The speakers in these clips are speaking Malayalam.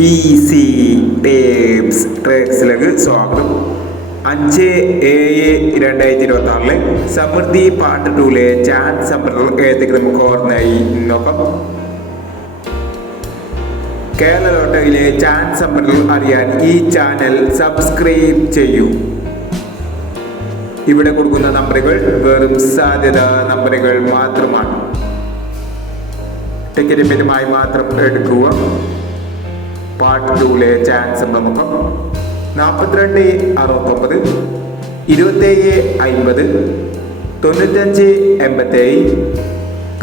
ഈസി ടിപ്സ് ട്രിക്സിലേക്ക് സ്വാഗതം. 5/7/2026 സമൃദ്ധി പാർട്ട് 2 ചാൻസ് സംഭരണങ്ങൾ ഏതെങ്കിലും കോർണായി നോക്കാം. കേരള ലോട്ടറിയിലെ ചാൻസ് സംഭരണങ്ങൾ അറിയാൻ ഈ ചാനൽ സബ്സ്ക്രൈബ് ചെയ്യൂ. ഇവിടെ കൊടുക്കുന്ന നമ്പറുകൾ വെറും സാധ്യത നമ്പറുകൾ മാത്രമാണ്. ടിക്കറ്റ് മിതമായി മാത്രം എടുക്കുക. പാർട്ട് 2 ചാൻസ് നോക്കാം. 42-69, 27-50, 95-87, 90-56,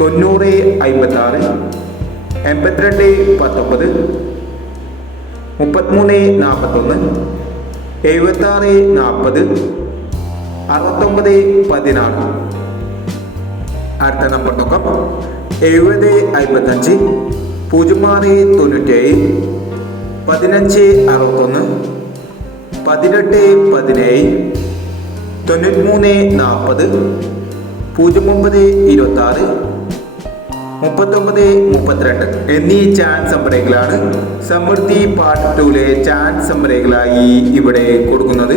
82-19, 33-41, 76-40, 69-16. അടുത്ത നമ്പർ നോക്കാം. 70-55, 06-97, 15-61, 18-17, 93-40, 09-26, 39-32 എന്നീ ചാൻസ് നമ്പറുകളാണ് സമൃദ്ധി പാർട്ട് 2 ചാൻസ് നമ്പറുകളായി ഇവിടെ കൊടുക്കുന്നത്.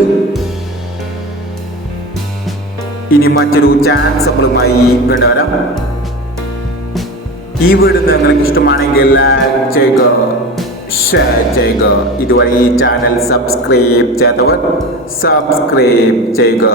ഇനി മറ്റൊരു ചാൻസ് നമ്പറുമായി വരാം. ഈ വീഡിയോ നിങ്ങൾക്ക് ഇഷ്ടമാണെങ്കിൽ ലൈക്ക് ചെയ്യുക, ഷെയർ ചെയ്യുക. ഇതുവരെ ഈ ചാനൽ സബ്സ്ക്രൈബ് ചെയ്യാത്തവർ സബ്സ്ക്രൈബ് ചെയ്യുക.